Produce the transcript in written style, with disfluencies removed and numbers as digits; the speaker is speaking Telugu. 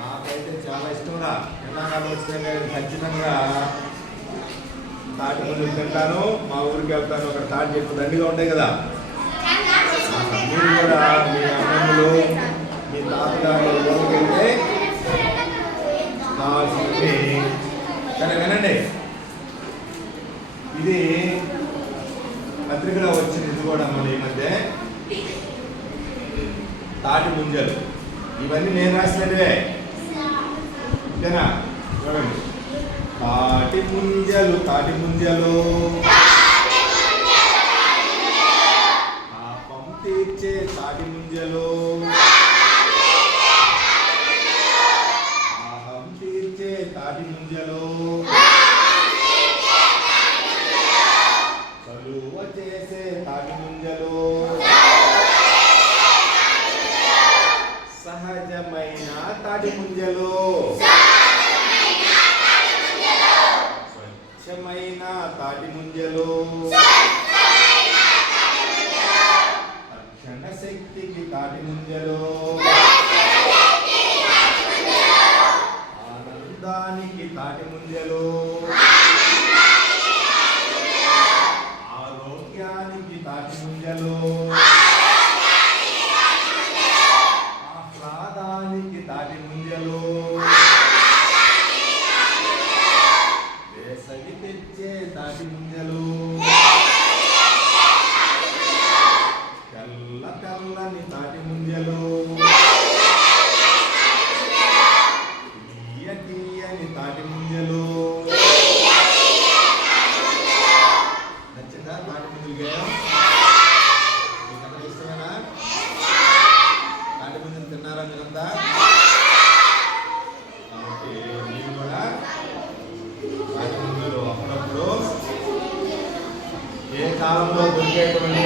నాకైతే చాలా ఇష్టంగా తెలంగాణలో వచ్చిన ఖచ్చితంగా తాటి ముందు తింటాను. మా ఊరికి వెళ్తాను, అక్కడ తాటి చెట్లు దండిగా ఉంటాయి కదా. మీరు కూడా మీ అమ్మమ్మలు మీ తాతగారు ఊరికి వెళ్తే కావాల్సింది. సరే వినండి, ఇది పత్రికలో వచ్చింది. ఇది కూడా మన ఈ మధ్య తాటి ముంజలు. ఇవన్నీ నేను రాసినవే, ఓకేనా? చూడండి, తాటి ముంజలు తాటి ముంజలు పాపం తీర్చే తాటి ముంజలు, పాపం తీర్చే తాటి ముంజలు, చలువ చేసే తాటి ముంజలు, సహజమైన తాటి ముంజలు, స్వచ్ఛమైన తాటి ముంజలు, తక్షణ శక్తికి తాటి ముంజలు, ఆనందానికి తాటి ముంజలు, ఆరోగ్యానికి తాటి ముంజలు, ఆహ్లాదానికి తాటి ముంజలు, వేసవి తెచ్చే తాటి ముంజలు, తెల్ల తెల్లని తాటి ముంజలు, తీయ తీయని తాటి ముంజలు. నచ్చిందా తాటి ముంజలు గేయం? మీకు అందరూ ఇష్టమేనా? తాటి ముంజలు తిన్నారా మీరంతా? కాబట్టి మీరు కూడా తాటి ముంజలు అప్పుడప్పుడు ఏ కాలంలో దొరికేటువంటి